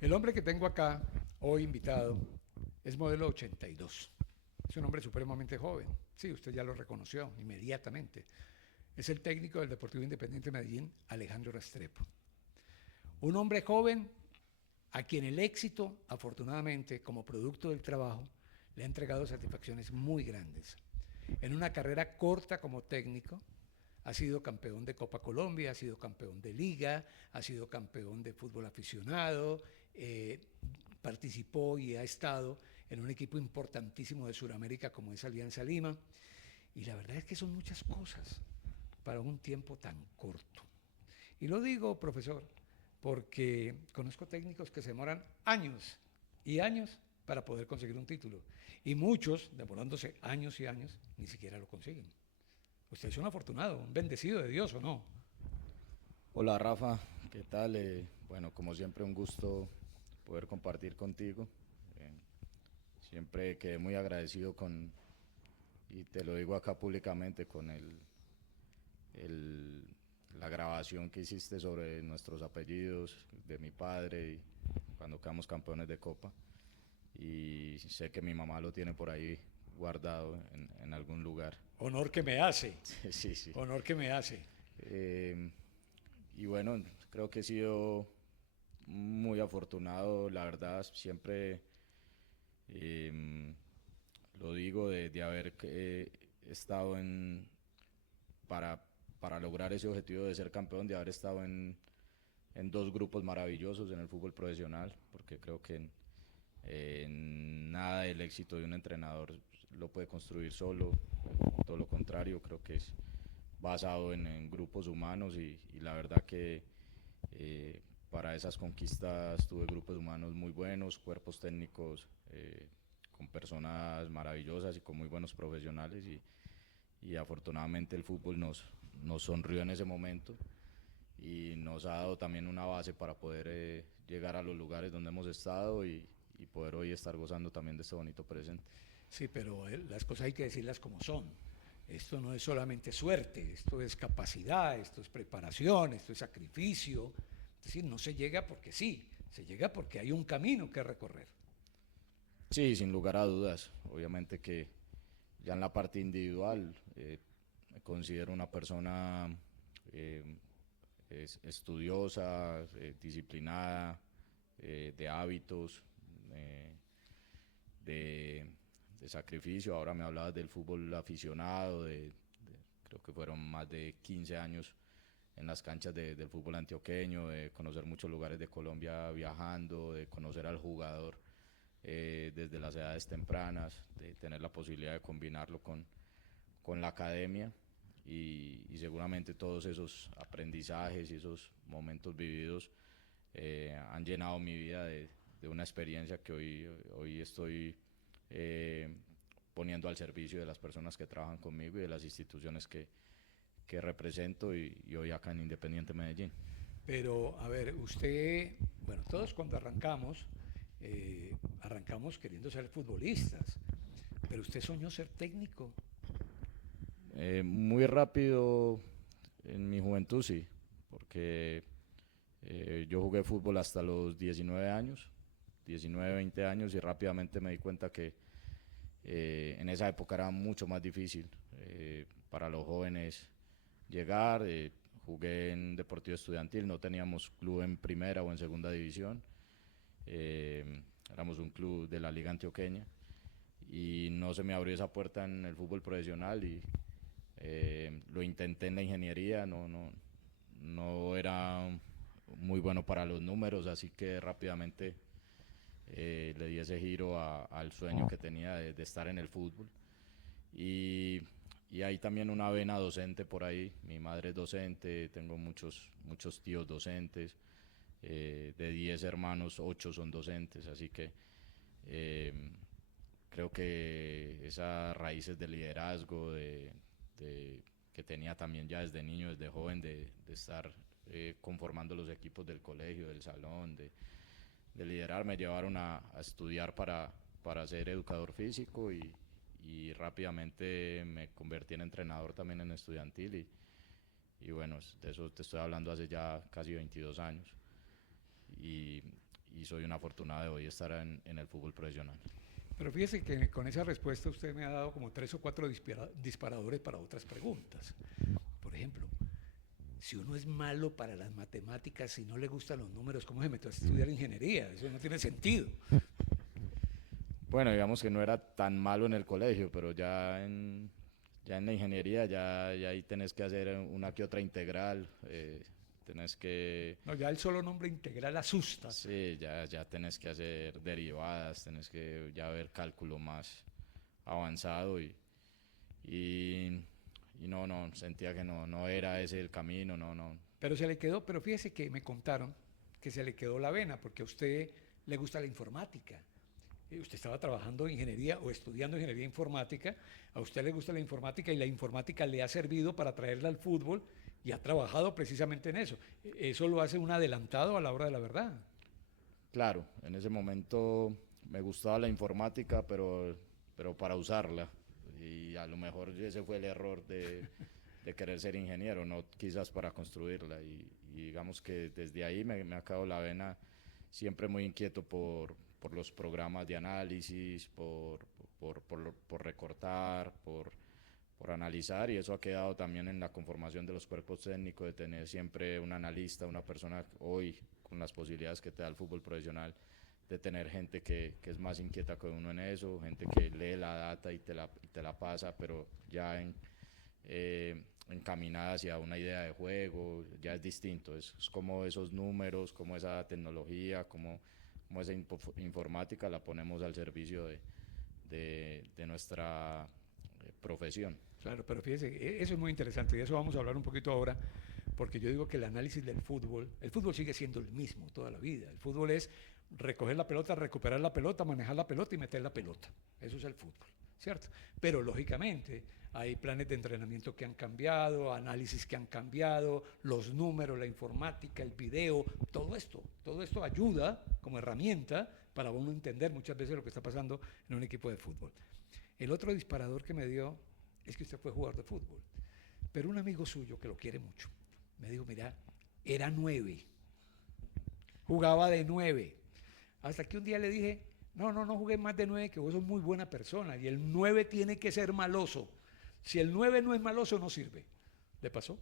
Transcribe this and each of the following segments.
El hombre que tengo acá, hoy invitado, es modelo 82. Es un hombre supremamente joven. Sí, usted ya lo reconoció inmediatamente. Es el técnico del Deportivo Independiente de Medellín, Alejandro Restrepo. Un hombre joven a quien el éxito, afortunadamente, como producto del trabajo, le ha entregado satisfacciones muy grandes. En una carrera corta como técnico, ha sido campeón de Copa Colombia, ha sido campeón de Liga, ha sido campeón de fútbol aficionado, participó y ha estado en un equipo importantísimo de Sudamérica como es Alianza Lima. Y la verdad es que son muchas cosas para un tiempo tan corto. Y lo digo, profesor, porque conozco técnicos que se demoran años y años para poder conseguir un título. Y muchos, demorándose años y años, ni siquiera lo consiguen. Usted es un afortunado, un bendecido de Dios, ¿o no? Hola Rafa, ¿qué tal? Bueno, como siempre un gusto poder compartir contigo. Eh, Siempre quedé muy agradecido y te lo digo acá públicamente, con el- la grabación que hiciste sobre nuestros apellidos, de mi padre, y cuando quedamos campeones de Copa. Y sé que mi mamá lo tiene por ahí guardado en algún lugar. Honor que me hace, Sí, sí. honor que me hace. Eh, y bueno, creo que he sido muy afortunado, la verdad, siempre eh, lo digo de haber estado para, para lograr ese objetivo de ser campeón, de haber estado en dos grupos maravillosos en el fútbol profesional, porque creo que nada del éxito de un entrenador lo puede construir solo, todo lo contrario, creo que es basado en grupos humanos y la verdad que para esas conquistas tuve grupos humanos muy buenos, cuerpos técnicos con personas maravillosas y con muy buenos profesionales y afortunadamente el fútbol nos sonrió en ese momento y nos ha dado también una base para poder llegar a los lugares donde hemos estado y poder hoy estar gozando también de este bonito presente. Sí, pero las cosas hay que decirlas como son. Esto no es solamente suerte, esto es capacidad, esto es preparación, esto es sacrificio. Es decir, no se llega porque sí, se llega porque hay un camino que recorrer. Sí, sin lugar a dudas. Obviamente que ya en la parte individual me considero una persona eh, estudiosa, disciplinada, de hábitos, eh, de, de sacrificio. Ahora me hablabas del fútbol aficionado, creo que fueron más de 15 años en las canchas del fútbol antioqueño, de conocer muchos lugares de Colombia viajando, de conocer al jugador desde las edades tempranas, de tener la posibilidad de combinarlo con la academia y seguramente todos esos aprendizajes y esos momentos vividos han llenado mi vida de una experiencia que hoy estoy eh, poniendo al servicio de las personas que trabajan conmigo y de las instituciones que represento y hoy acá en Independiente Medellín. Pero, a ver, usted, bueno, todos cuando arrancamos, arrancamos queriendo ser futbolistas, pero usted soñó ser técnico. Muy rápido en mi juventud, sí, porque yo jugué fútbol hasta los 19 años, 19, 20 años y rápidamente me di cuenta que en esa época era mucho más difícil para los jóvenes llegar. Jugué en Deportivo Estudiantil, no teníamos club en primera o en segunda división, éramos un club de la Liga Antioqueña y no se me abrió esa puerta en el fútbol profesional y lo intenté en la ingeniería, no era muy bueno para los números, así que rápidamente le di ese giro al sueño que tenía de estar en el fútbol. Y, y hay también una vena docente por ahí. Mi madre es docente, tengo muchos tíos docentes. De 10 hermanos, 8 son docentes, así que eh, creo que esas raíces de liderazgo, que tenía también ya desde niño, desde joven, de estar conformando los equipos del colegio, del salón, de liderar, me llevaron a estudiar para ser educador físico y rápidamente me convertí en entrenador también en estudiantil y bueno, de eso te estoy hablando hace ya casi 22 años. Y, y soy un afortunado de hoy estar en el fútbol profesional. Pero fíjese que con esa respuesta usted me ha dado como 3 o 4 disparadores para otras preguntas. Por ejemplo, si uno es malo para las matemáticas, si no le gustan los números, ¿cómo se metió a estudiar ingeniería? Eso no tiene sentido. Bueno, digamos que no era tan malo en el colegio, pero ya en la ingeniería ya ahí tenés que hacer una que otra integral, tenés que... No, ya el solo nombre integral asusta. Sí, ya tenés que hacer derivadas, tenés que ya ver cálculo más avanzado y, y no, sentía que no era ese el camino, no. Pero se le quedó, pero fíjese que me contaron que se le quedó la vena, porque a usted le gusta la informática. Usted estaba trabajando en ingeniería o estudiando ingeniería informática, a usted le gusta la informática y la informática le ha servido para traerla al fútbol y ha trabajado precisamente en eso. Eso lo hace un adelantado a la hora de la verdad. Claro, en ese momento me gustaba la informática, pero para usarla. Y a lo mejor ese fue el error de querer ser ingeniero, no quizás para construirla. Y digamos que desde ahí me ha quedado la vena siempre muy inquieto por los programas de análisis, por recortar, por analizar, y eso ha quedado también en la conformación de los cuerpos técnicos, de tener siempre un analista, una persona hoy con las posibilidades que te da el fútbol profesional, de tener gente que es más inquieta que uno en eso, gente que lee la data y te la pasa, pero ya encaminada hacia una idea de juego, ya es distinto, es como esos números, como esa tecnología, como esa informática la ponemos al servicio de nuestra profesión. Claro, pero fíjese, eso es muy interesante y de eso vamos a hablar un poquito ahora, porque yo digo que el análisis del fútbol, el fútbol sigue siendo el mismo toda la vida. El fútbol es recoger la pelota, recuperar la pelota, manejar la pelota y meter la pelota. Eso es el fútbol, ¿cierto? Pero lógicamente hay planes de entrenamiento que han cambiado, análisis que han cambiado, los números, la informática, el video, todo esto ayuda como herramienta para uno entender muchas veces lo que está pasando en un equipo de fútbol. El otro disparador que me dio es que usted fue jugador de fútbol, pero un amigo suyo que lo quiere mucho me dijo, mira, era 9, jugaba de 9, hasta que un día le dije, no jugué más de 9, que vos sos muy buena persona y el 9 tiene que ser maloso, si el 9 no es maloso no sirve. ¿Le pasó?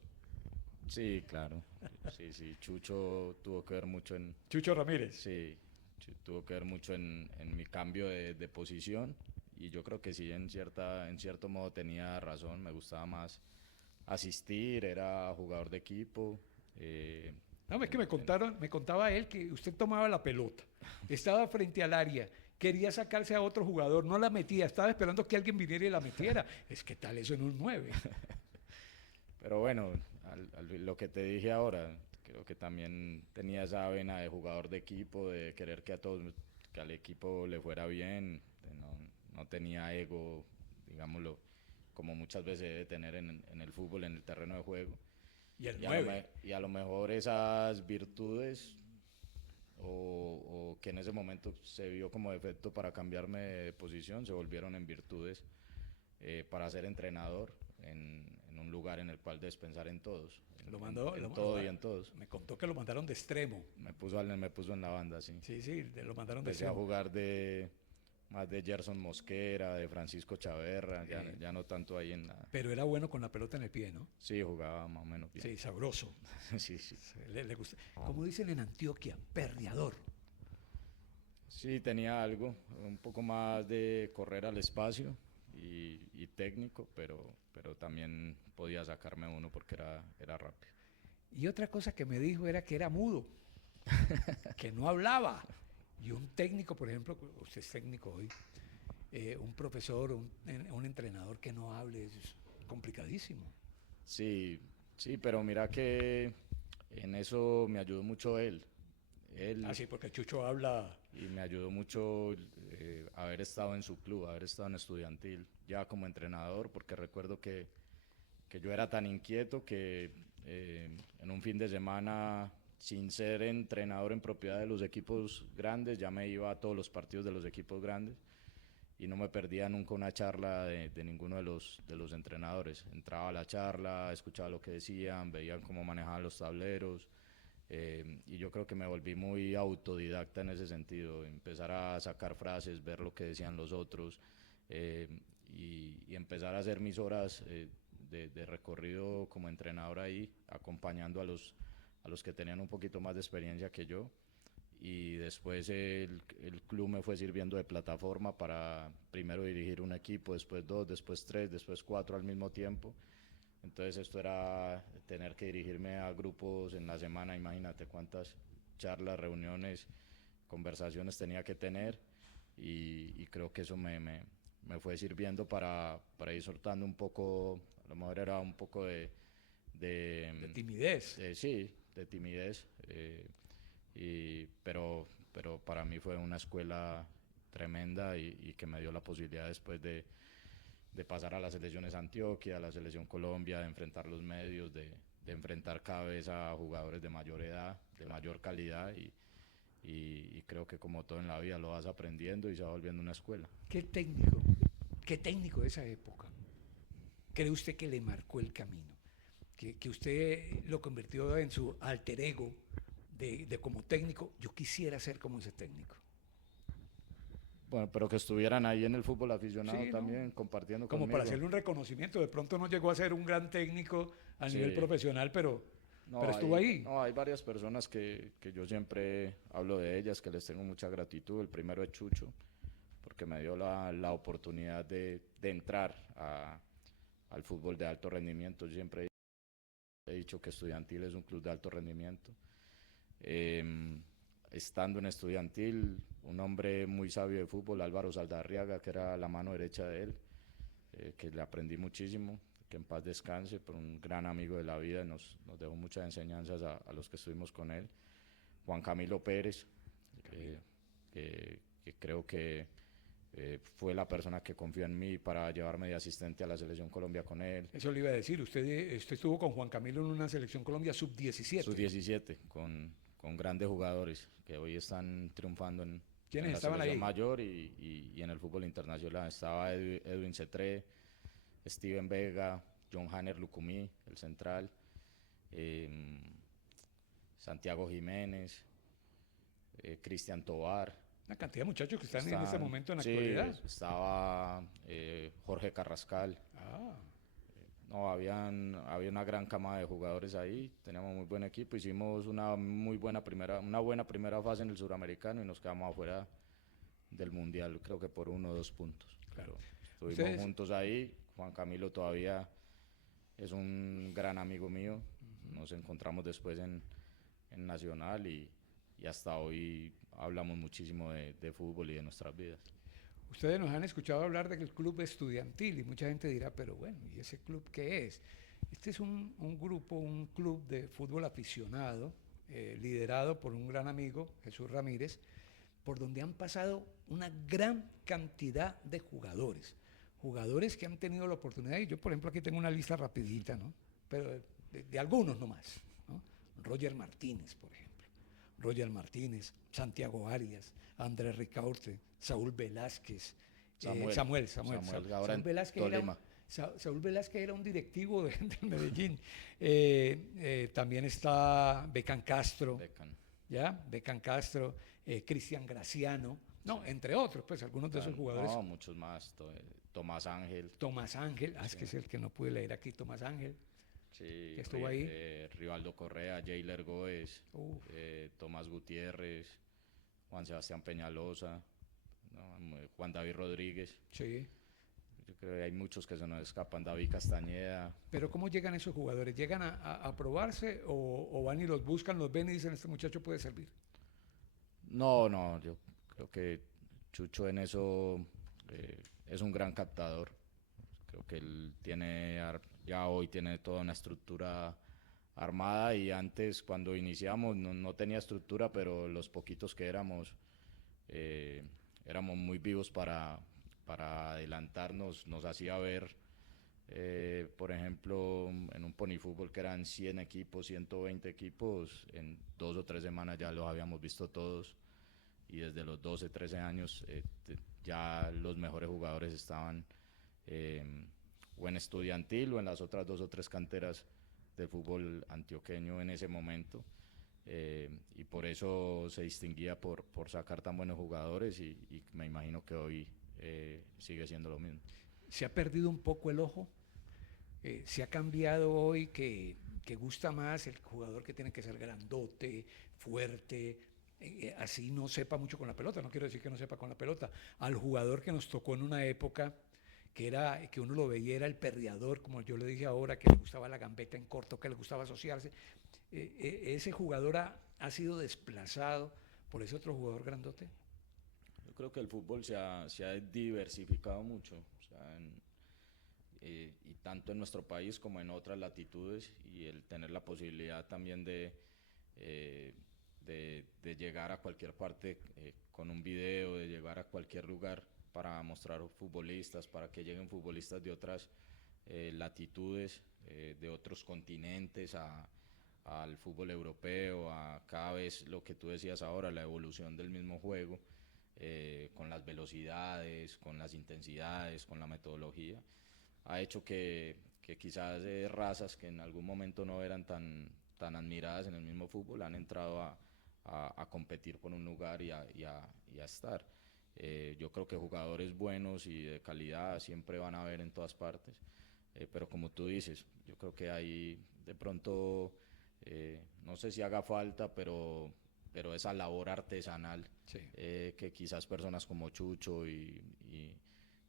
Sí, claro, sí, Chucho tuvo que ver mucho en... Chucho Ramírez. Sí, tuvo que ver mucho en mi cambio de posición, y yo creo que sí, en cierto modo tenía razón, me gustaba más asistir, era jugador de equipo. No, es que me contaba él que usted tomaba la pelota, estaba frente al área, quería sacarse a otro jugador, no la metía, estaba esperando que alguien viniera y la metiera. Es que tal eso en un 9. Pero bueno, lo que te dije ahora, creo que también tenía esa vena de jugador de equipo, de querer que al equipo le fuera bien, no tenía ego, digámoslo, como muchas veces debe tener en el fútbol, en el terreno de juego. Y el 9. Y a lo mejor esas virtudes, o que en ese momento se vio como defecto para cambiarme de posición, se volvieron en virtudes para ser entrenador en un lugar en el cual despensar en todos. En todo y en todos. Me contó que lo mandaron de extremo. Me puso en la banda, sí. Sí, lo mandaron de extremo. Empecé a jugar más de Gerson Mosquera, de Francisco Chaverra, ya no tanto ahí en la... Pero era bueno con la pelota en el pie, ¿no? Sí, jugaba más o menos bien. Sí, sabroso. Sí. Le gusta. Como dicen en Antioquia, perreador. Sí, tenía algo, un poco más de correr al espacio y técnico, pero también podía sacarme uno porque era rápido. Y otra cosa que me dijo era que era mudo, que no hablaba. Y un técnico, por ejemplo, usted es técnico hoy, un profesor, un entrenador que no hable, es complicadísimo. Sí, pero mira que en eso me ayudó mucho él. Sí, porque Chucho habla. Y me ayudó mucho haber estado en su club, haber estado en Estudiantil, ya como entrenador, porque recuerdo que yo era tan inquieto que en un fin de semana, sin ser entrenador en propiedad de los equipos grandes, ya me iba a todos los partidos de los equipos grandes y no me perdía nunca una charla de ninguno de los entrenadores. Entraba a la charla, escuchaba lo que decían, veían cómo manejaban los tableros, Y yo creo que me volví muy autodidacta en ese sentido, empezar a sacar frases, ver lo que decían los otros, eh, y empezar a hacer mis horas de recorrido como entrenador ahí, acompañando a los que tenían un poquito más de experiencia que yo. Y después el club me fue sirviendo de plataforma para primero dirigir un equipo, después dos, después tres, después cuatro al mismo tiempo. Entonces esto era tener que dirigirme a grupos en la semana, imagínate cuántas charlas, reuniones, conversaciones tenía que tener, y creo que eso me fue sirviendo para ir soltando un poco, a lo mejor era un poco De timidez. sí, de timidez, pero para mí fue una escuela tremenda y que me dio la posibilidad después de pasar a las selecciones Antioquia, a la selección Colombia, de enfrentar los medios, de enfrentar cada vez a jugadores de mayor edad, de mayor calidad, y creo que como todo en la vida lo vas aprendiendo y se va volviendo una escuela. Qué técnico de esa época cree usted que le marcó el camino? Que usted lo convirtió en su alter ego de como técnico. Yo quisiera ser como ese técnico. Bueno, pero que estuvieran ahí en el fútbol aficionado Sí, también, ¿no? compartiendo Como conmigo. para hacerle un reconocimiento. De pronto no llegó a ser un gran técnico a Sí. nivel profesional, pero No, estuvo ahí. no, hay varias personas que yo siempre hablo de ellas, que les tengo mucha gratitud. El primero es Chucho, porque me dio la oportunidad de entrar al fútbol de alto rendimiento. Yo siempre he dicho que Estudiantil es un club de alto rendimiento. Estando en Estudiantil, un hombre muy sabio de fútbol, Álvaro Saldarriaga, que era la mano derecha de él, que le aprendí muchísimo, que en paz descanse, pero un gran amigo de la vida, nos dejó muchas enseñanzas a los que estuvimos con él. Juan Camilo Pérez, que creo que fue la persona que confió en mí para llevarme de asistente a la Selección Colombia con él. Eso le iba a decir. Usted estuvo con Juan Camilo en una selección Colombia sub-17. Sub-17, con grandes jugadores que hoy están triunfando en ¿Quiénes la estaban selección ahí? mayor y en el fútbol internacional. Estaba Edwin Cetré, Steven Vega, John Hanner Lucumí, el central, eh, Santiago Jiménez, Cristian Tobar. Una cantidad de muchachos que están en este momento en la Sí, actualidad. estaba Jorge Carrascal. Ah, No, había una gran camada de jugadores ahí, teníamos muy buen equipo, hicimos una buena primera fase en el suramericano y nos quedamos afuera del mundial, creo que por 1 o 2 puntos. claro. Pero estuvimos Ustedes, juntos ahí. Juan Camilo todavía es un gran amigo mío, nos encontramos después en Nacional, y hasta hoy hablamos muchísimo de fútbol y de nuestras vidas. ustedes nos han escuchado hablar del club estudiantil y mucha gente dirá, pero bueno, ¿y ese club qué es? Este es un grupo, un club de fútbol aficionado, liderado por un gran amigo, Jesús Ramírez, por donde han pasado una gran cantidad de jugadores. Jugadores que han tenido la oportunidad, y yo por ejemplo aquí tengo una lista rapidita, ¿no? Pero de algunos nomás, ¿no? Roger Martínez, por ejemplo. Roger Martínez, Santiago Arias, Andrés Ricaurte, Saúl Velázquez, Samuel ahora en Velázquez Tolima. Saúl Velázquez era un directivo de Medellín. También está Becán Castro, ¿ya? Becán Castro, Cristian Graciano, no, entre otros, pues algunos de esos jugadores. No, muchos más. Tomás Ángel. Tomás Ángel, Sí. es que es el que no pude leer aquí, Tomás Ángel. Sí, que estuvo ahí. Rivaldo Correa, Jailer Goes, Uf. Tomás Gutiérrez, Juan Sebastián Peñalosa, ¿no? Juan David Rodríguez. Sí. Yo creo que hay muchos que se nos escapan, David Castañeda. Pero ¿cómo llegan esos jugadores? ¿Llegan a probarse o van y los buscan, los ven y dicen, este muchacho puede servir? No, yo creo que Chucho en eso es un gran captador. Creo que él ya hoy tiene toda una estructura armada, y antes cuando iniciamos no tenía estructura, pero los poquitos que éramos muy vivos para adelantarnos, nos hacía ver, por ejemplo, en un pony fútbol que eran 100 equipos, 120 equipos, en 2 o 3 semanas ya los habíamos visto todos, y desde los 12, 13 años ya los mejores jugadores estaban o en Estudiantil o en las otras 2 o 3 canteras del fútbol antioqueño en ese momento. y por eso se distinguía por sacar tan buenos jugadores y me imagino que hoy sigue siendo lo mismo. ¿Se ha perdido un poco el ojo? ¿Se ha cambiado hoy que gusta más el jugador que tiene que ser grandote, fuerte, así no sepa mucho con la pelota? No quiero decir que no sepa con la pelota. Al jugador que nos tocó en una época que uno lo veía, era el perreador, como yo le dije ahora, que le gustaba la gambeta en corto, que le gustaba asociarse. Ese jugador ha sido desplazado por ese otro jugador grandote. Yo creo que el fútbol se ha diversificado mucho, o sea, y tanto en nuestro país como en otras latitudes, y el tener la posibilidad también de llegar a cualquier parte con un video, de llegar a cualquier lugar para mostrar futbolistas, para que lleguen futbolistas de otras latitudes, de otros continentes al fútbol europeo, a cada vez lo que tú decías ahora, la evolución del mismo juego, con las velocidades, con las intensidades, con la metodología, ha hecho que quizás razas que en algún momento no eran tan admiradas en el mismo fútbol han entrado a competir por un lugar y a estar. Yo creo que jugadores buenos y de calidad siempre van a haber en todas partes, pero como tú dices, yo creo que ahí de pronto, no sé si haga falta, pero esa labor artesanal, Sí. que quizás personas como Chucho y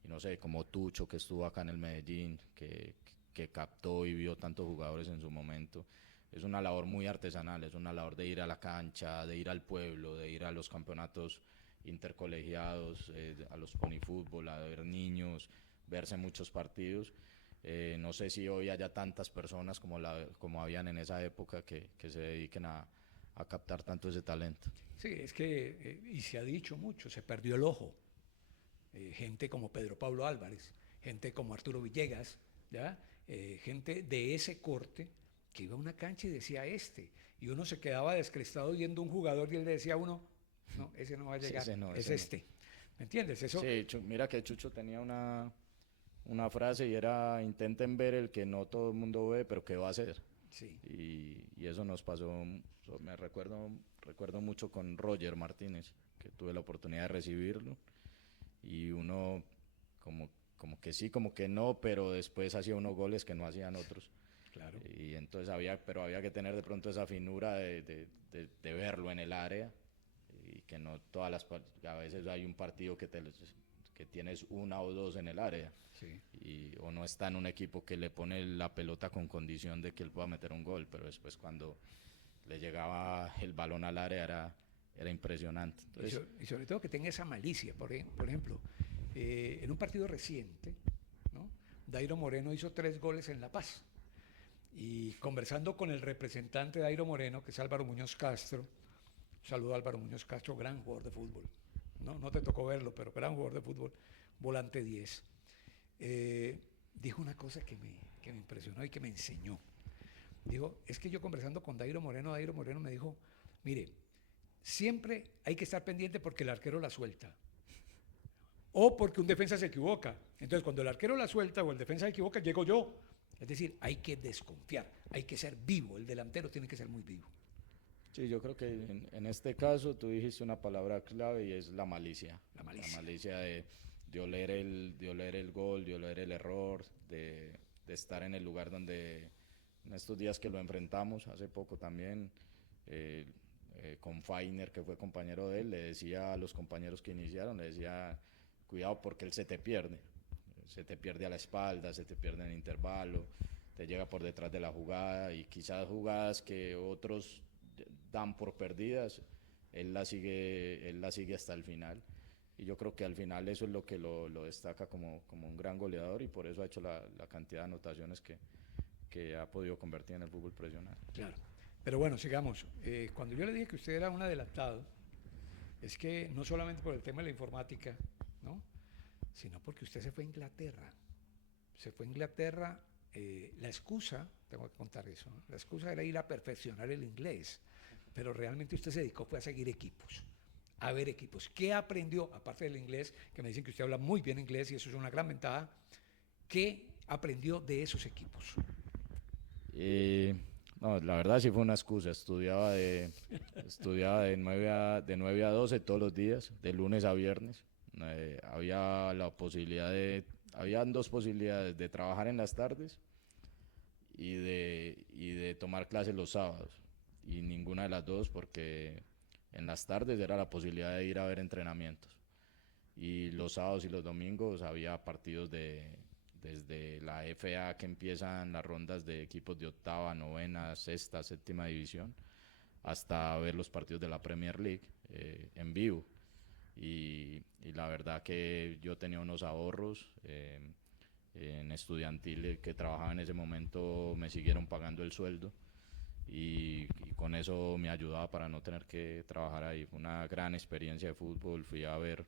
no sé, como Tucho, que estuvo acá en el Medellín, que captó y vio tantos jugadores en su momento, es una labor muy artesanal, es una labor de ir a la cancha, de ir al pueblo, de ir a los campeonatos intercolegiados, a los ponifútbol, a ver niños, verse muchos partidos. No sé si hoy haya tantas personas como habían en esa época que se dediquen a captar tanto ese talento. Sí, es que, y se ha dicho mucho, se perdió el ojo. Gente como Pedro Pablo Álvarez, gente como Arturo Villegas, ¿ya? Gente de ese corte que iba a una cancha y decía y uno se quedaba descrestado viendo un jugador y él le decía a uno, no, ese no va a llegar, Sí, no, es ese este. ¿Me entiendes? Eso, sí, mira que Chucho tenía una frase y era: intenten ver el que no todo el mundo ve, pero que va a hacer. sí, Y eso nos pasó, me recuerdo mucho con Roger Martínez, que tuve la oportunidad de recibirlo, y uno como que sí, como que no, pero después hacía unos goles que no hacían otros. claro. Y entonces había que tener de pronto esa finura de verlo en el área, y que no a veces hay un partido que tienes una o dos en el área, Sí. o no está en un equipo que le pone la pelota con condición de que él pueda meter un gol, pero después cuando le llegaba el balón al área era impresionante. Entonces, Y sobre todo que tenga esa malicia. Por ejemplo, en un partido reciente, ¿no? Dairo Moreno hizo 3 goles en La Paz. Y conversando con el representante de Dairo Moreno, que es Álvaro Muñoz Castro, saludo a Álvaro Muñoz Castro, gran jugador de fútbol. No te tocó verlo, pero gran jugador de fútbol, volante 10. Dijo una cosa que me impresionó y que me enseñó. Dijo, es que yo conversando con Dairo Moreno me dijo, mire, siempre hay que estar pendiente porque el arquero la suelta. O porque un defensa se equivoca. Entonces, cuando el arquero la suelta o el defensa se equivoca, llego yo. Es decir, hay que desconfiar, hay que ser vivo. El delantero tiene que ser muy vivo. sí, yo creo que en este caso tú dijiste una palabra clave y es la malicia. La malicia. La malicia de oler el gol, de oler el error, de estar en el lugar donde en estos días que lo enfrentamos, hace poco también, con Fainer, que fue compañero de él, le decía a los compañeros que iniciaron, le decía, cuidado porque él se te pierde a la espalda, se te pierde en el intervalo, te llega por detrás de la jugada, y quizás jugadas que otros dan por perdidas, él la sigue hasta el final. Y yo creo que al final eso es lo que lo destaca como un gran goleador, y por eso ha hecho la cantidad de anotaciones que ha podido convertir en el fútbol profesional. Claro. Pero bueno, sigamos. Cuando yo le dije que usted era un adelantado, es que no solamente por el tema de la informática, ¿no? Sino porque usted se fue a Inglaterra. Se fue a Inglaterra, la excusa, tengo que contar eso, ¿no? La excusa era ir a perfeccionar el inglés, pero realmente usted se dedicó fue a seguir equipos, a ver equipos. ¿Qué aprendió, aparte del inglés, que me dicen que usted habla muy bien inglés y eso es una gran ventaja? ¿Qué aprendió de esos equipos? Eh, No, la verdad sí fue una excusa. Estudiaba de 9 a 12 todos los días, de lunes a viernes. Había la posibilidad habían dos posibilidades, de trabajar en las tardes y de tomar clases los sábados. Y ninguna de las dos, porque en las tardes era la posibilidad de ir a ver entrenamientos. Y los sábados y los domingos había partidos desde la FA, que empiezan las rondas de equipos de octava, novena, sexta, séptima división, hasta ver los partidos de la Premier League en vivo. Y la verdad que yo tenía unos ahorros en estudiantil que trabajaba en ese momento, me siguieron pagando el sueldo y con eso me ayudaba para no tener que trabajar ahí. Fue una gran experiencia de fútbol. Fui a ver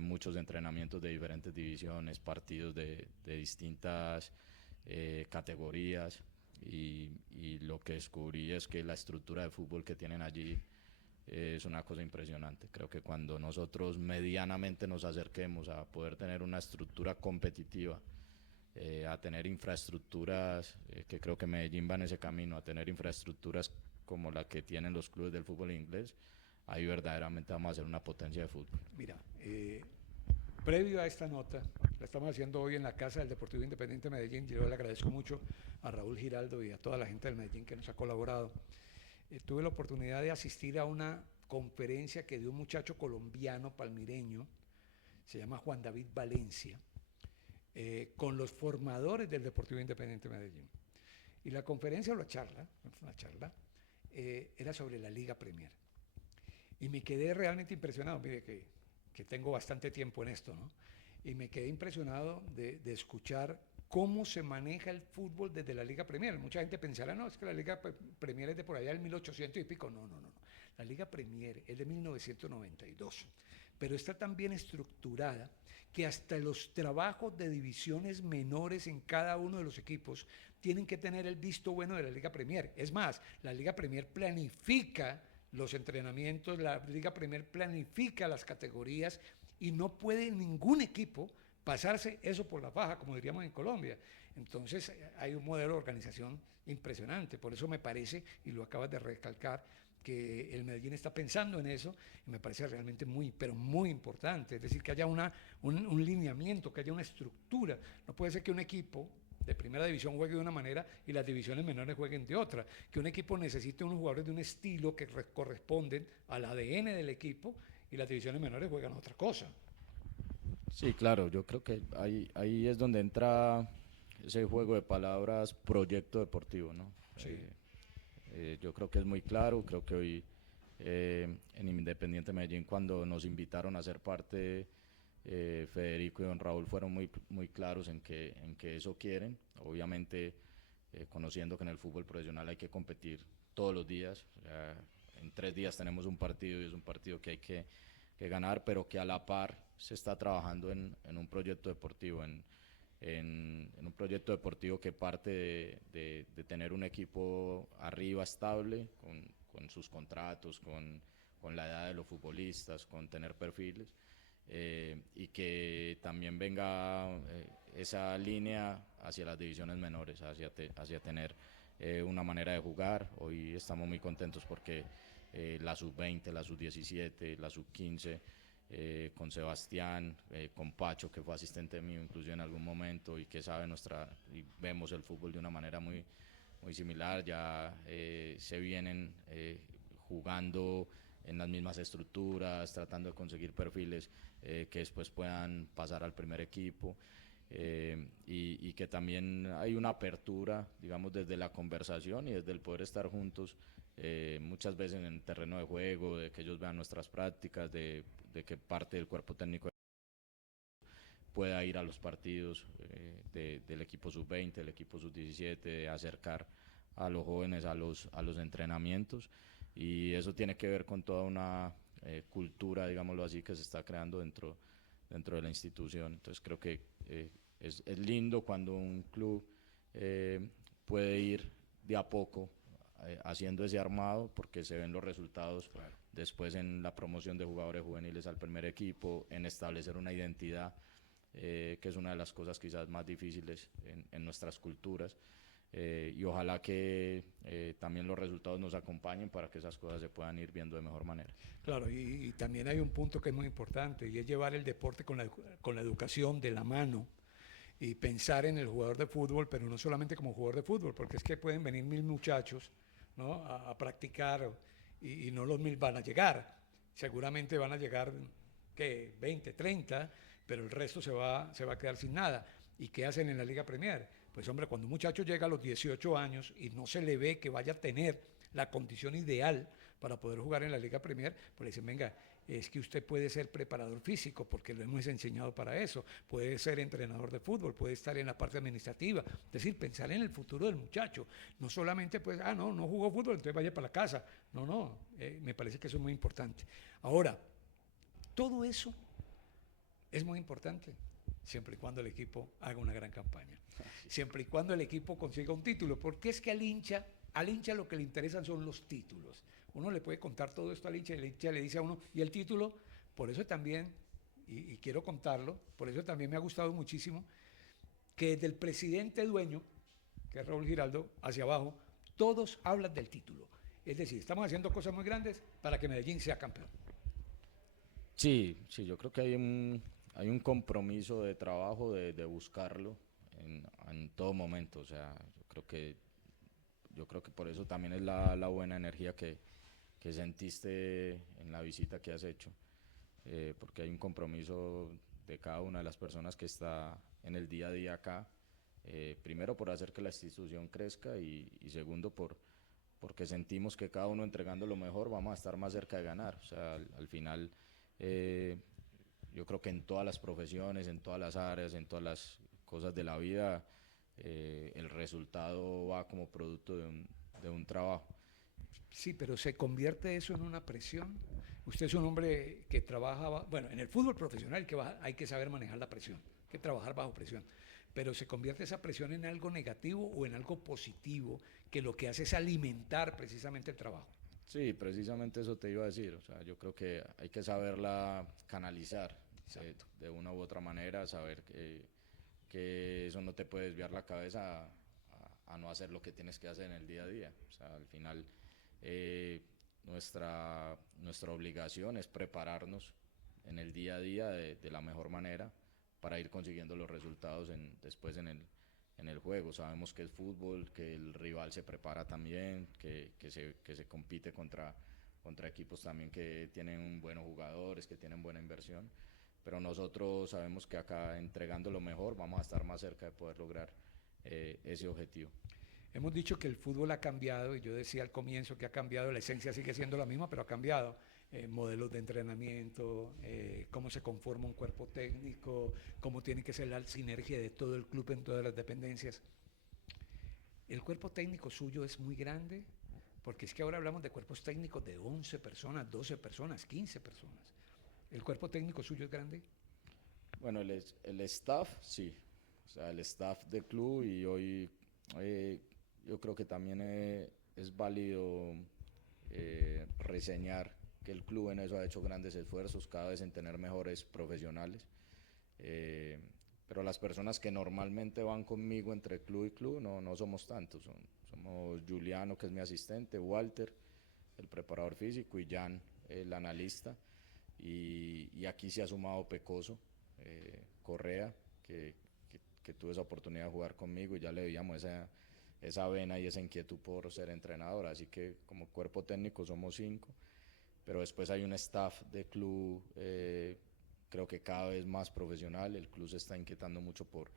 muchos entrenamientos de diferentes divisiones, partidos de distintas categorías, y lo que descubrí es que la estructura de fútbol que tienen allí es una cosa impresionante. Creo que cuando nosotros medianamente nos acerquemos a poder tener una estructura competitiva, a tener infraestructuras, que creo que Medellín va en ese camino, a tener infraestructuras como la que tienen los clubes del fútbol inglés, ahí verdaderamente vamos a ser una potencia de fútbol. Mira, previo a esta nota, la estamos haciendo hoy en la casa del Deportivo Independiente de Medellín. Yo le agradezco mucho a Raúl Giraldo y a toda la gente del Medellín que nos ha colaborado. Tuve la oportunidad de asistir a una conferencia que dio un muchacho colombiano, palmireño, se llama Juan David Valencia, con los formadores del Deportivo Independiente de Medellín. Y la conferencia o la charla era sobre la Liga Premier. Y me quedé realmente impresionado, mire que tengo bastante tiempo en esto, ¿no? Y me quedé impresionado de escuchar cómo se maneja el fútbol desde la Liga Premier. Mucha gente pensará, no, es que la Liga Premier es de por allá del 1800 y pico. No. La Liga Premier es de 1992, pero está tan bien estructurada que hasta los trabajos de divisiones menores en cada uno de los equipos tienen que tener el visto bueno de la Liga Premier. Es más, la Liga Premier planifica los entrenamientos, la Liga Premier planifica las categorías y no puede ningún equipo pasarse eso por la faja, como diríamos en Colombia. Entonces hay un modelo de organización impresionante. Por eso me parece, y lo acabas de recalcar, que el Medellín está pensando en eso, y me parece realmente pero muy importante. Es decir, que haya un lineamiento, que haya una estructura. No puede ser que un equipo de primera división juegue de una manera y las divisiones menores jueguen de otra, que un equipo necesite unos jugadores de un estilo que corresponden al ADN del equipo y las divisiones menores juegan otra cosa. Sí, claro, yo creo que ahí es donde entra ese juego de palabras, proyecto deportivo, ¿no? Sí. Yo creo que es muy claro. Creo que hoy en Independiente Medellín, cuando nos invitaron a ser parte, Federico y don Raúl fueron muy claros en que eso quieren. Obviamente, conociendo que en el fútbol profesional hay que competir todos los días. O sea, en 3 días tenemos un partido y es un partido que hay que ganar, pero que a la par se está trabajando en un proyecto deportivo, en un proyecto deportivo que parte de tener un equipo arriba estable, con sus contratos, con la edad de los futbolistas, con tener perfiles, y que también venga esa línea hacia las divisiones menores, hacia tener una manera de jugar. Hoy estamos muy contentos porque la sub-20, la sub-17, la sub-15, con Sebastián, con Pacho, que fue asistente mío incluso en algún momento y que sabe y vemos el fútbol de una manera muy similar. Ya se vienen jugando en las mismas estructuras, tratando de conseguir perfiles que después puedan pasar al primer equipo. Y que también hay una apertura, digamos, desde la conversación y desde el poder estar juntos, muchas veces en el terreno de juego, de que ellos vean nuestras prácticas, de que parte del cuerpo técnico pueda ir a los partidos del equipo sub-20, del equipo sub-17, de acercar a los jóvenes a los entrenamientos. Y eso tiene que ver con toda una cultura, digámoslo así, que se está creando dentro de la institución. Entonces creo que es lindo cuando un club puede ir de a poco haciendo ese armado, porque se ven los resultados. Claro. Después en la promoción de jugadores juveniles al primer equipo, en establecer una identidad, que es una de las cosas quizás más difíciles en nuestras culturas. y ojalá que también los resultados nos acompañen para que esas cosas se puedan ir viendo de mejor manera. Claro, y también hay un punto que es muy importante y es llevar el deporte con la educación de la mano y pensar en el jugador de fútbol, pero no solamente como jugador de fútbol, porque es que pueden venir 1000 muchachos, ¿no? a practicar y no los 1000 van a llegar. Seguramente van a llegar, ¿qué? 20, 30, pero el resto se va a quedar sin nada. ¿Y qué hacen en la Liga Premier? Pues hombre, cuando un muchacho llega a los 18 años y no se le ve que vaya a tener la condición ideal para poder jugar en la Liga Premier, pues le dicen, venga, es que usted puede ser preparador físico, porque lo hemos enseñado para eso, puede ser entrenador de fútbol, puede estar en la parte administrativa, es decir, pensar en el futuro del muchacho, no solamente pues, no jugó fútbol, entonces vaya para la casa, no, me parece que eso es muy importante. Ahora, todo eso es muy importante, siempre y cuando el equipo haga una gran campaña, siempre y cuando el equipo consiga un título, porque es que al hincha lo que le interesan son los títulos. Uno le puede contar todo esto al hincha y el hincha le dice a uno, ¿y el título? Por eso también, y quiero contarlo, por eso también me ha gustado muchísimo, que desde el presidente dueño, que es Raúl Giraldo, hacia abajo, todos hablan del título. Es decir, estamos haciendo cosas muy grandes para que Medellín sea campeón. Sí, yo creo que hay un compromiso de trabajo de buscarlo en todo momento. O sea, yo creo que por eso también es la buena energía que sentiste en la visita que has hecho, porque hay un compromiso de cada una de las personas que está en el día a día acá, primero por hacer que la institución crezca y segundo porque sentimos que cada uno entregando lo mejor vamos a estar más cerca de ganar. O sea, al final eh, yo creo que en todas las profesiones, en todas las áreas, en todas las cosas de la vida, el resultado va como producto de un trabajo. Sí, pero se convierte eso en una presión. Usted es un hombre que trabaja, bueno, en el fútbol profesional hay que saber manejar la presión, hay que trabajar bajo presión. Pero se convierte esa presión en algo negativo o en algo positivo, que lo que hace es alimentar precisamente el trabajo. Sí, precisamente eso te iba a decir. O sea, yo creo que hay que saberla canalizar de una u otra manera, saber que eso no te puede desviar la cabeza a no hacer lo que tienes que hacer en el día a día. O sea, al final nuestra obligación es prepararnos en el día a día de la mejor manera para ir consiguiendo los resultados después en el juego. Sabemos que es fútbol, que el rival se prepara también, que se compite contra equipos también que tienen buenos jugadores, que tienen buena inversión, pero nosotros sabemos que acá entregando lo mejor vamos a estar más cerca de poder lograr ese objetivo. Hemos dicho que el fútbol ha cambiado y yo decía al comienzo que ha cambiado, la esencia sigue siendo la misma, pero ha cambiado. Modelos de entrenamiento, cómo se conforma un cuerpo técnico, cómo tiene que ser la sinergia de todo el club en todas las dependencias. El cuerpo técnico suyo es muy grande, porque es que ahora hablamos de cuerpos técnicos de 11 personas, 12 personas, 15 personas. ¿El cuerpo técnico suyo es grande? Bueno, el staff, sí. O sea, el staff del club y hoy yo creo que también es válido reseñar que el club en eso ha hecho grandes esfuerzos cada vez en tener mejores profesionales. Pero las personas que normalmente van conmigo entre club y club no somos tantos. Somos Juliano, que es mi asistente, Walter, el preparador físico, y Jan, el analista. Y aquí se ha sumado Pecoso, Correa, que tuvo esa oportunidad de jugar conmigo y ya le veíamos esa vena y esa inquietud por ser entrenador. Así que como cuerpo técnico somos 5, pero después hay un staff de club, creo que cada vez más profesional. El club se está inquietando mucho por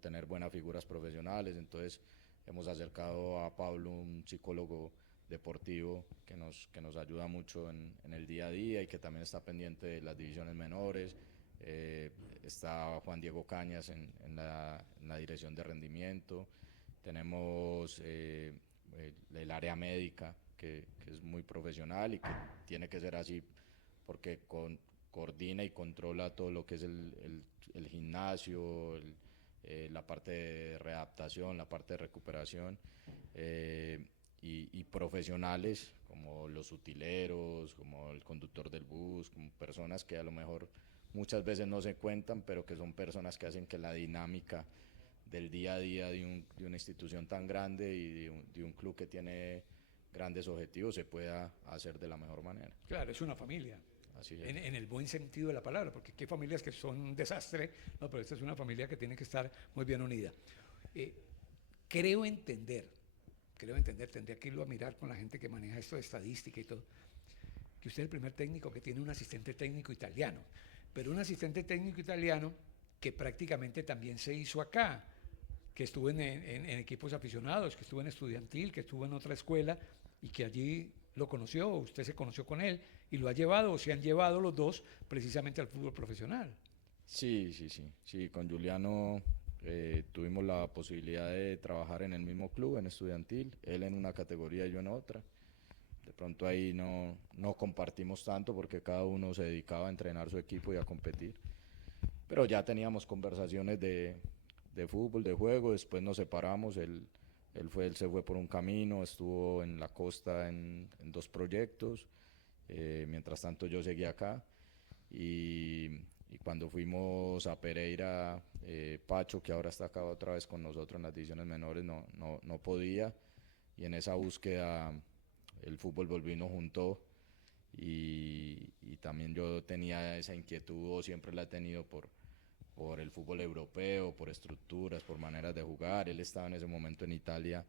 tener buenas figuras profesionales, entonces hemos acercado a Pablo, un psicólogo deportivo que nos ayuda mucho en el día a día y que también está pendiente de las divisiones menores. Está Juan Diego Cañas en la dirección de rendimiento. Tenemos el área médica, que es muy profesional y que tiene que ser así porque coordina y controla todo lo que es el gimnasio, la parte de readaptación, la parte de recuperación, y profesionales como los utileros, como el conductor del bus, como personas que a lo mejor muchas veces no se cuentan, pero que son personas que hacen que la dinámica del día a día de una institución tan grande y de un club que tiene grandes objetivos se pueda hacer de la mejor manera. Claro, es una familia. Así es. En el buen sentido de la palabra, porque hay familias que son un desastre, no, pero esta es una familia que tiene que estar muy bien unida. Eh, creo entender, tendría que irlo a mirar con la gente que maneja esto de estadística y todo, que usted es el primer técnico que tiene un asistente técnico italiano, pero un asistente técnico italiano que prácticamente también se hizo acá, que estuvo en equipos aficionados, que estuvo en estudiantil, que estuvo en otra escuela y que allí lo conoció, o usted se conoció con él y lo ha llevado, o se han llevado los dos precisamente al fútbol profesional. Sí, con Juliano tuvimos la posibilidad de trabajar en el mismo club, en estudiantil, él en una categoría y yo en otra. De pronto ahí no compartimos tanto porque cada uno se dedicaba a entrenar su equipo y a competir. Pero ya teníamos conversaciones de fútbol, de juego, después nos separamos, él se fue por un camino, estuvo en la costa en dos proyectos, mientras tanto yo seguí acá y cuando fuimos a Pereira, Pacho, que ahora está acá otra vez con nosotros en las divisiones menores, no podía y en esa búsqueda el fútbol volvió y nos juntó y también yo tenía esa inquietud, o siempre la he tenido por el fútbol europeo, por estructuras, por maneras de jugar. Él estaba en ese momento en Italia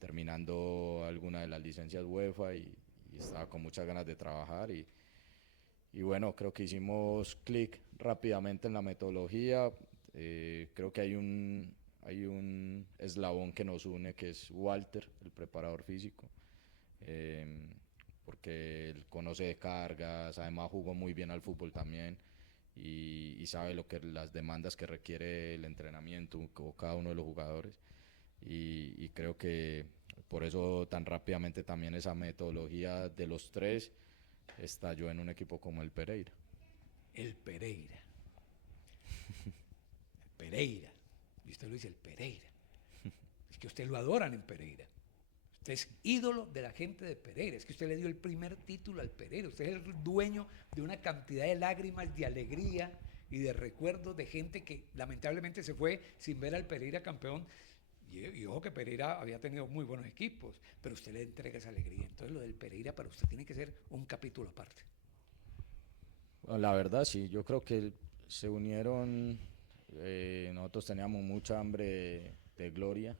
terminando alguna de las licencias UEFA y estaba con muchas ganas de trabajar y bueno, creo que hicimos clic rápidamente en la metodología. Creo que hay un eslabón que nos une, que es Walter, el preparador físico, eh, porque él conoce de cargas, además jugó muy bien al fútbol también y sabe las demandas que requiere el entrenamiento o cada uno de los jugadores y creo que por eso tan rápidamente también esa metodología de los tres estalló en un equipo como el Pereira. El Pereira. El Pereira. Y usted lo dice, el Pereira. Es que usted lo adoran en Pereira. Usted es ídolo de la gente de Pereira. Es que usted le dio el primer título al Pereira. Usted es el dueño de una cantidad de lágrimas, de alegría y de recuerdos de gente que lamentablemente se fue sin ver al Pereira campeón. Y ojo que Pereira había tenido muy buenos equipos, pero usted le entrega esa alegría. Entonces lo del Pereira para usted tiene que ser un capítulo aparte. Bueno, la verdad sí, yo creo que se unieron, nosotros teníamos mucha hambre de gloria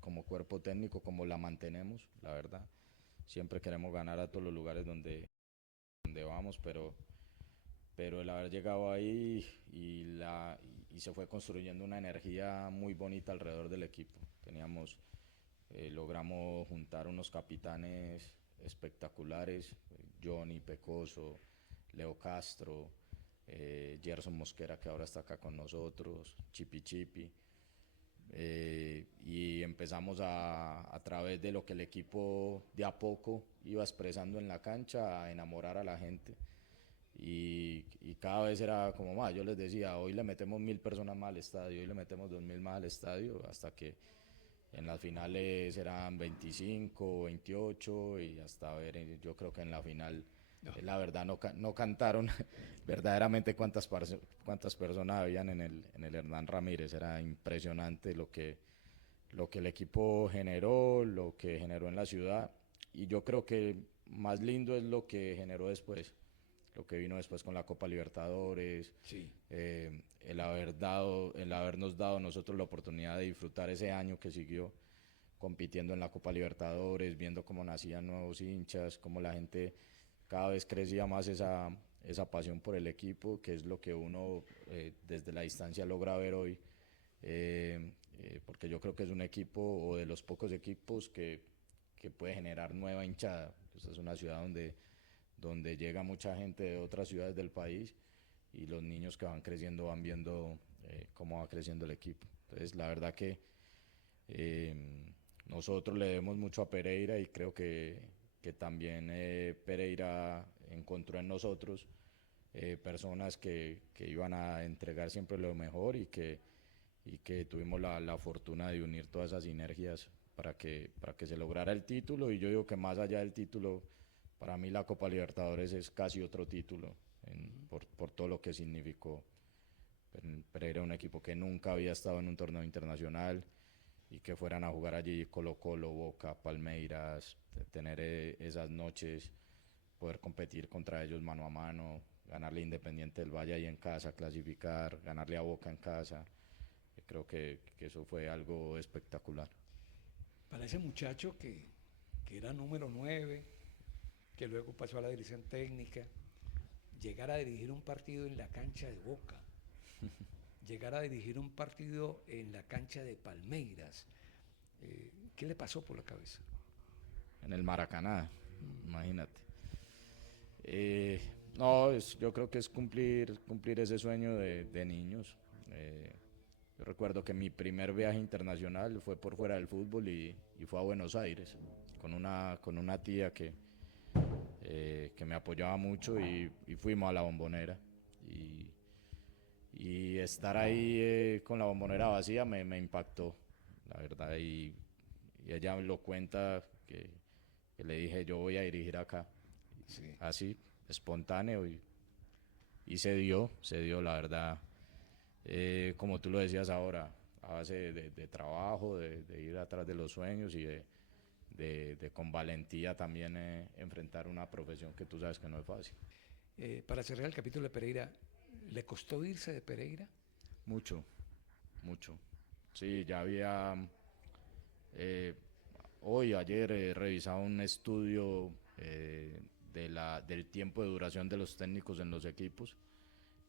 como cuerpo técnico, como la mantenemos, la verdad. Siempre queremos ganar a todos los lugares donde vamos, pero el haber llegado ahí y se fue construyendo una energía muy bonita alrededor del equipo. Logramos juntar unos capitanes espectaculares, Johnny Pecoso, Leo Castro, Gerson Mosquera, que ahora está acá con nosotros, Chipi, y empezamos a través de lo que el equipo de a poco iba expresando en la cancha a enamorar a la gente y cada vez era como más. Yo les decía, hoy le metemos 1000 personas más al estadio, hoy le metemos 2000 más al estadio, hasta que en las finales eran 25, 28 y hasta ver, yo creo que en la final, no. La verdad no cantaron verdaderamente cuántas personas habían en el Hernán Ramírez. Era impresionante lo que el equipo generó, lo que generó en la ciudad y yo creo que más lindo es lo que generó después, lo que vino después con la Copa Libertadores, sí. el habernos dado nosotros la oportunidad de disfrutar ese año que siguió compitiendo en la Copa Libertadores, viendo cómo nacían nuevos hinchas, cómo la gente cada vez crecía más esa pasión por el equipo, que es lo que uno desde la distancia logra ver hoy, porque yo creo que es un equipo o de los pocos equipos que puede generar nueva hinchada. Esta es una ciudad donde llega mucha gente de otras ciudades del país y los niños que van creciendo van viendo cómo va creciendo el equipo. Entonces la verdad que nosotros le debemos mucho a Pereira y creo que también Pereira encontró en nosotros personas que iban a entregar siempre lo mejor y que tuvimos la fortuna de unir todas esas sinergias para que se lograra el título. Y yo digo que más allá del título, para mí la Copa Libertadores es casi otro título por todo lo que significó Pereira era un equipo que nunca había estado en un torneo internacional y que fueran a jugar allí Colo-Colo, Boca, Palmeiras, tener esas noches, poder competir contra ellos mano a mano, ganarle a Independiente del Valle ahí en casa, clasificar, ganarle a Boca en casa. Creo que eso fue algo espectacular. Para ese muchacho que era número 9, que luego pasó a la dirección técnica, llegar a dirigir un partido en la cancha de Boca, llegar a dirigir un partido en la cancha de Palmeiras, ¿qué le pasó por la cabeza? En el Maracaná, imagínate. No, yo creo que es cumplir ese sueño de niños. Yo recuerdo que mi primer viaje internacional fue por fuera del fútbol y fue a Buenos Aires con una tía que me apoyaba mucho y fuimos a la Bombonera. Y estar ahí con la Bombonera vacía me impactó, la verdad. Y ella lo cuenta que le dije, yo voy a dirigir acá. Sí. Así, espontáneo y se dio, la verdad. Como tú lo decías ahora, a base de trabajo, de ir atrás de los sueños y de con valentía también enfrentar una profesión que tú sabes que no es fácil. Para cerrar el capítulo de Pereira, ¿le costó irse de Pereira? Mucho, mucho. Sí, ya había, ayer he revisado un estudio del tiempo de duración de los técnicos en los equipos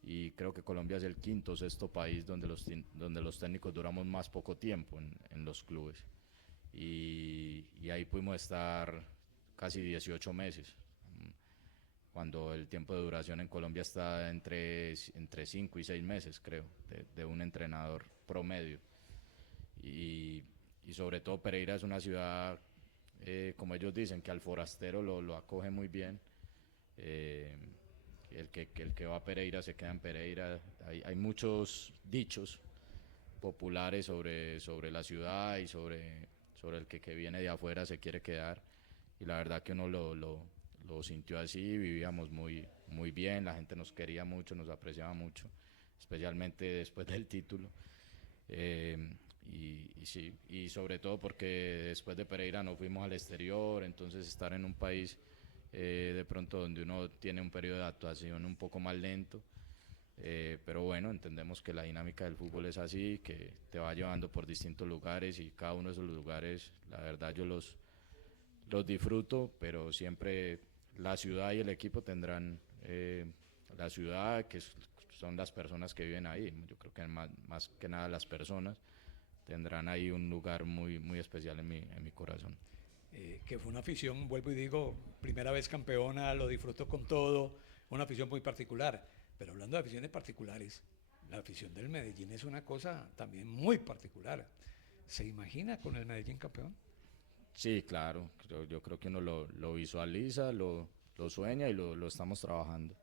y creo que Colombia es el quinto o sexto país donde los técnicos duramos más poco tiempo en los clubes y ahí pudimos estar casi 18 meses cuando el tiempo de duración en Colombia está entre 5 y 6 meses, creo, de un entrenador promedio. Y sobre todo Pereira es una ciudad, como ellos dicen, que al forastero lo acoge muy bien. El que va a Pereira se queda en Pereira. Hay muchos dichos populares sobre la ciudad y sobre el que viene de afuera se quiere quedar. Y la verdad que uno lo sintió así, vivíamos muy bien, la gente nos quería mucho, nos apreciaba mucho, especialmente después del título. Sí, y sobre todo porque después de Pereira nos fuimos al exterior, entonces estar en un país de pronto donde uno tiene un periodo de adaptación un poco más lento, pero bueno, entendemos que la dinámica del fútbol es así, que te va llevando por distintos lugares y cada uno de esos lugares, la verdad yo los disfruto, pero siempre la ciudad y el equipo tendrán la ciudad, que son las personas que viven ahí. Yo creo que más que nada las personas tendrán ahí un lugar muy especial en mi corazón. Que fue una afición, vuelvo y digo, primera vez campeona, lo disfrutó con todo, una afición muy particular. Pero hablando de aficiones particulares, la afición del Medellín es una cosa también muy particular. ¿Se imagina con el Medellín campeón? Sí, claro, yo creo que uno lo visualiza, lo sueña y lo estamos trabajando.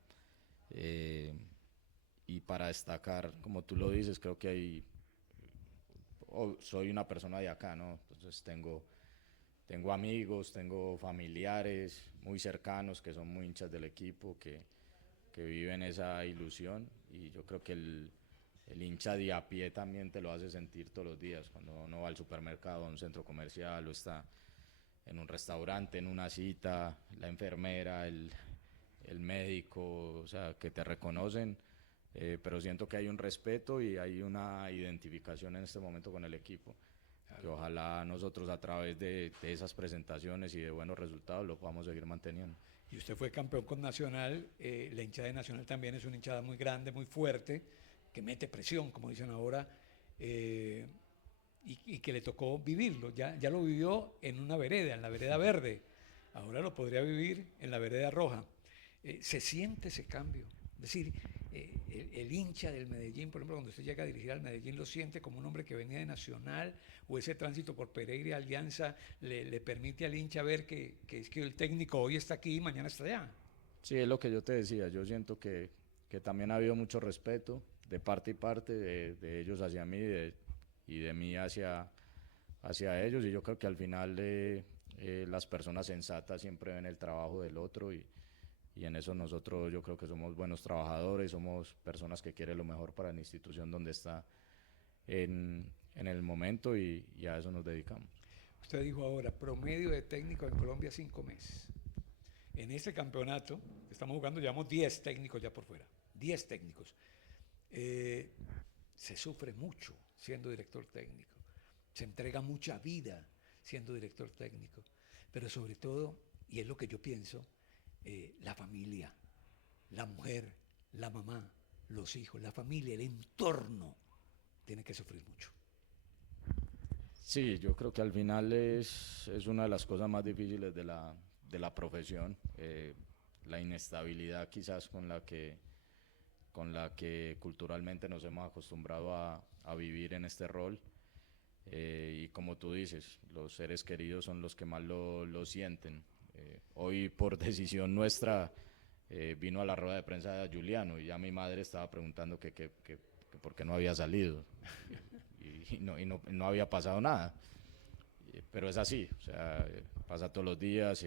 Y para destacar, como tú lo dices, creo que soy una persona de acá, ¿no? Entonces tengo amigos, tengo familiares muy cercanos que son muy hinchas del equipo, que viven esa ilusión y yo creo que el hincha de a pie también te lo hace sentir todos los días, cuando uno va al supermercado, a un centro comercial o está en un restaurante, en una cita, la enfermera, el médico, o sea, que te reconocen, pero siento que hay un respeto y hay una identificación en este momento con el equipo. Claro. Que ojalá nosotros a través de esas presentaciones y de buenos resultados lo podamos seguir manteniendo. Y usted fue campeón con Nacional, la hinchada de Nacional también es una hinchada muy grande, muy fuerte, que mete presión, como dicen ahora, y que le tocó vivirlo. Ya lo vivió en una vereda, en la vereda verde. Ahora lo podría vivir en la vereda roja. Se siente ese cambio. Es decir, el hincha del Medellín, por ejemplo, cuando usted llega a dirigir al Medellín, lo siente como un hombre que venía de Nacional, o ese tránsito por Pereira y Alianza le permite al hincha ver que es que el técnico hoy está aquí y mañana está allá. Sí, es lo que yo te decía. Yo siento que también ha habido mucho respeto de parte y parte, de ellos hacia mí y de mí hacia ellos. Y yo creo que al final las personas sensatas siempre ven el trabajo del otro y y en eso nosotros yo creo que somos buenos trabajadores, somos personas que quieren lo mejor para la institución donde está en el momento y a eso nos dedicamos. Usted dijo ahora, promedio de técnico en Colombia 5 meses. En este campeonato, estamos jugando, llevamos 10 técnicos ya por fuera, 10 técnicos. Se sufre mucho siendo director técnico, se entrega mucha vida siendo director técnico, pero sobre todo, y es lo que yo pienso, la familia, la mujer, la mamá, los hijos, la familia, el entorno, tiene que sufrir mucho. Sí, yo creo que al final es una de las cosas más difíciles de la profesión, la inestabilidad quizás con la que culturalmente nos hemos acostumbrado a vivir en este rol. Y como tú dices, los seres queridos son los que más lo sienten. Hoy por decisión nuestra vino a la rueda de prensa de Giuliano y ya mi madre estaba preguntando que por qué no había salido y no había pasado nada. Pero es así, o sea, pasa todos los días,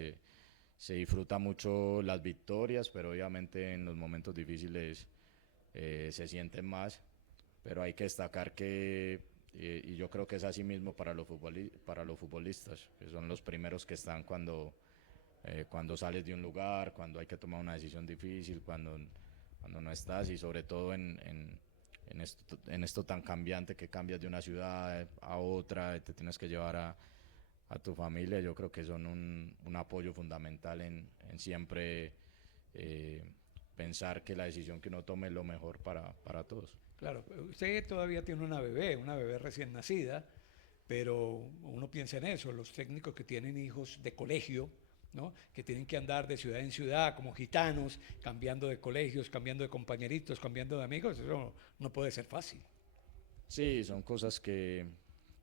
se disfruta mucho las victorias, pero obviamente en los momentos difíciles se sienten más, pero hay que destacar que, y yo creo que es así mismo para los futbolistas, que son los primeros que están cuando sales de un lugar, cuando hay que tomar una decisión difícil, cuando no estás y sobre todo en esto tan cambiante que cambias de una ciudad a otra, te tienes que llevar a tu familia, yo creo que son un apoyo fundamental en siempre pensar que la decisión que uno tome es lo mejor para todos. Claro, usted todavía tiene una bebé recién nacida, pero uno piensa en eso, los técnicos que tienen hijos de colegio, ¿no? Que tienen que andar de ciudad en ciudad como gitanos, cambiando de colegios, cambiando de compañeritos, cambiando de amigos, eso no puede ser fácil. Sí, son cosas que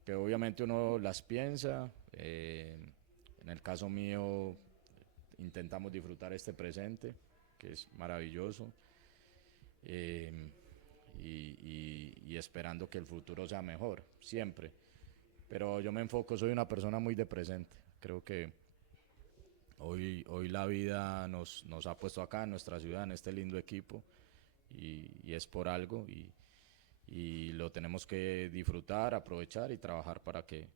obviamente uno las piensa. En el caso mío, intentamos disfrutar este presente, que es maravilloso, y esperando que el futuro sea mejor, siempre. Pero yo me enfoco, soy una persona muy de presente. Creo que hoy la vida nos ha puesto acá en nuestra ciudad, en este lindo equipo, y es por algo, y lo tenemos que disfrutar, aprovechar y trabajar para que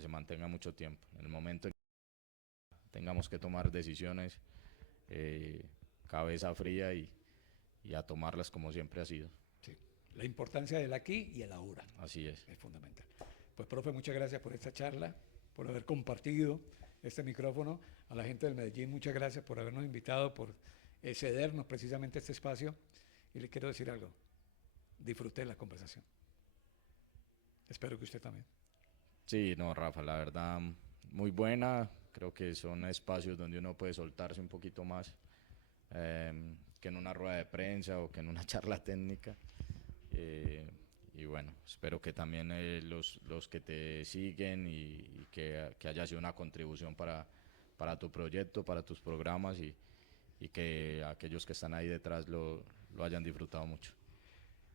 se mantenga mucho tiempo. En el momento en que tengamos que tomar decisiones, cabeza fría y a tomarlas como siempre ha sido. Sí. La importancia del aquí y el ahora. Así es. Es fundamental. Pues, profe, muchas gracias por esta charla, por haber compartido este micrófono. A la gente del Medellín, muchas gracias por habernos invitado, por cedernos precisamente este espacio. Y le quiero decir algo, disfruté la conversación. Espero que usted también. Sí, no, Rafa, la verdad, muy buena. Creo que son espacios donde uno puede soltarse un poquito más que en una rueda de prensa o que en una charla técnica. Y bueno, espero que también los que te siguen y que haya sido una contribución para tu proyecto, para tus programas y que aquellos que están ahí detrás lo hayan disfrutado mucho.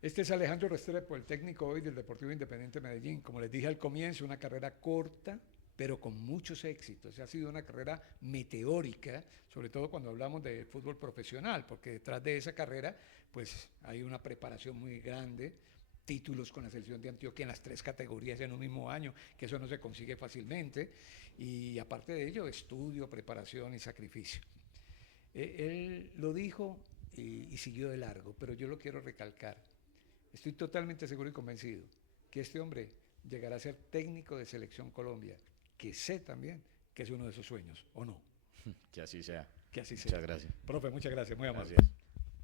Este es Alejandro Restrepo, el técnico hoy del Deportivo Independiente Medellín. Como les dije al comienzo, una carrera corta, pero con muchos éxitos. Ha sido una carrera meteórica, sobre todo cuando hablamos de fútbol profesional, porque detrás de esa carrera pues hay una preparación muy grande, títulos con la selección de Antioquia en las 3 categorías en un mismo año, que eso no se consigue fácilmente, y aparte de ello, estudio, preparación y sacrificio. Él lo dijo y siguió de largo, pero yo lo quiero recalcar. Estoy totalmente seguro y convencido que este hombre llegará a ser técnico de Selección Colombia, que sé también que es uno de sus sueños, ¿o no? Que así sea. Que así sea. Muchas gracias. Profe, muchas gracias, muy amable. Gracias.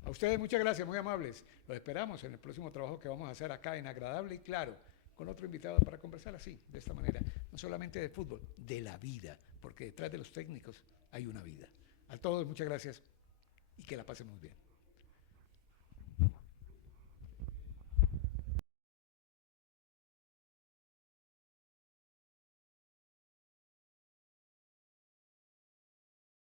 A ustedes muchas gracias, muy amables. Los esperamos en el próximo trabajo que vamos a hacer acá en Agradable y Claro, con otro invitado para conversar así, de esta manera, no solamente de fútbol, de la vida, porque detrás de los técnicos hay una vida. A todos muchas gracias y que la pasen muy bien.